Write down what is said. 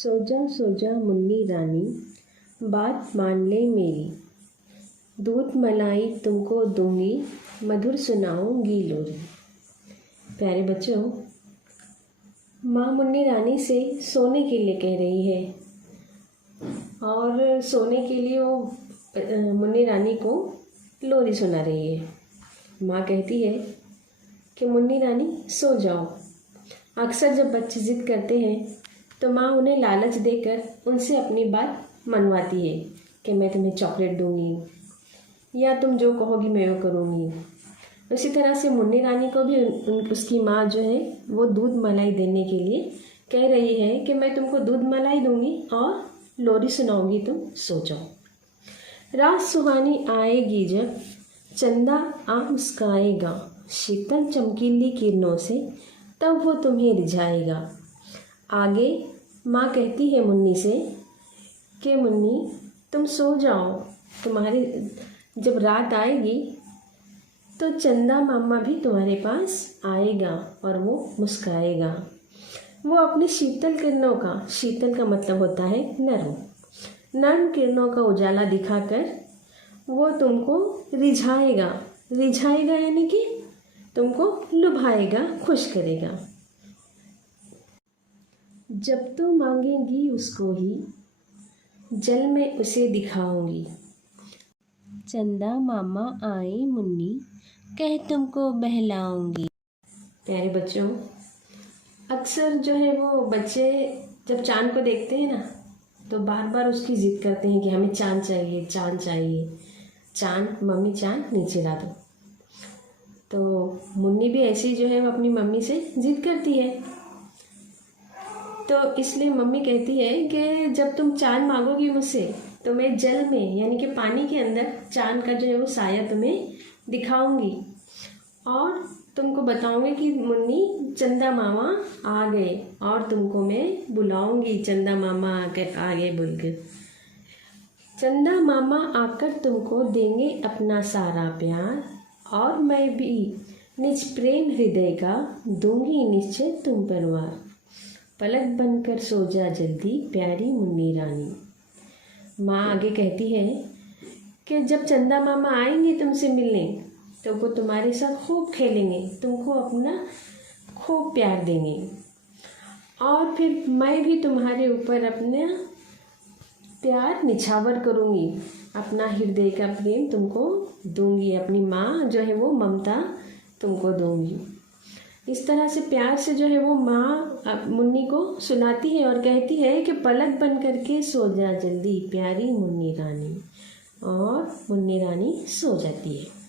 सो जा मुन्नी रानी, बात मान ले मेरी। दूध मलाई तुमको दूंगी, मधुर सुनाऊंगी लोरी। प्यारे बच्चों, माँ मुन्नी रानी से सोने के लिए कह रही है और सोने के लिए वो मुन्नी रानी को लोरी सुना रही है। माँ कहती है कि मुन्नी रानी सो जाओ। अक्सर जब बच्चे ज़िद करते हैं तो माँ उन्हें लालच देकर उनसे अपनी बात मनवाती है कि मैं तुम्हें चॉकलेट दूंगी या तुम जो कहोगी मैं वो करूँगी। उसी तरह से मुन्नी रानी को भी उसकी माँ जो है वो दूध मलाई देने के लिए कह रही है कि मैं तुमको दूध मलाई दूंगी और लोरी सुनाऊंगी, तुम सो जाओ। रात सुहानी आएगी जब चंदा आ मुस्काएगा, शीतल चमकीली किरणों से तब वो तुम्हें रिझाएगा। आगे माँ कहती है मुन्नी से कि मुन्नी तुम सो जाओ, तुम्हारी जब रात आएगी तो चंदा मामा भी तुम्हारे पास आएगा और वो मुस्काएगा। वो अपनी शीतल किरणों का, शीतल का मतलब होता है नर्म, नर्म किरणों का उजाला दिखाकर वो तुमको रिझाएगा। रिझाएगा यानी कि तुमको लुभाएगा, खुश करेगा। जब तू मांगेगी उसको ही जल में उसे दिखाऊंगी। चंदा मामा आए मुन्नी, कह तुमको बहलाऊंगी। प्यारे बच्चों, अक्सर जो है वो बच्चे जब चांद को देखते हैं ना तो बार बार उसकी ज़िद करते हैं कि हमें चांद चाहिए, चांद चाहिए, चांद मम्मी चांद नीचे ला दो। तो मुन्नी भी ऐसी जो है वो अपनी मम्मी से ज़िद करती है। तो इसलिए मम्मी कहती है कि जब तुम चांद मांगोगी मुझसे तो मैं जल में यानी कि पानी के अंदर चांद का जो है वो साया तुम्हें दिखाऊंगी और तुमको बताऊंगी कि मुन्नी चंदा मामा आ गए और तुमको मैं बुलाऊंगी, चंदा मामा आकर आ गए बोलकर। चंदा मामा आकर तुमको देंगे अपना सारा प्यार और मैं भी निज प्रेम हृदय का दूंगी निश्चय तुम पर वार। पलक बनकर सो जा जल्दी प्यारी मुन्नी रानी। माँ आगे कहती है कि जब चंदा मामा आएंगे तुमसे मिलने तो वो तुम्हारे साथ खूब खेलेंगे, तुमको अपना खूब प्यार देंगे और फिर मैं भी तुम्हारे ऊपर अपना प्यार निछावर करूँगी, अपना हृदय का प्रेम तुमको दूंगी, अपनी माँ जो है वो ममता तुमको दूंगी। इस तरह से प्यार से जो है वो माँ मुन्नी को सुनाती है और कहती है कि पलक बन करके सो जा जल्दी प्यारी मुन्नी रानी, और मुन्नी रानी सो जाती है।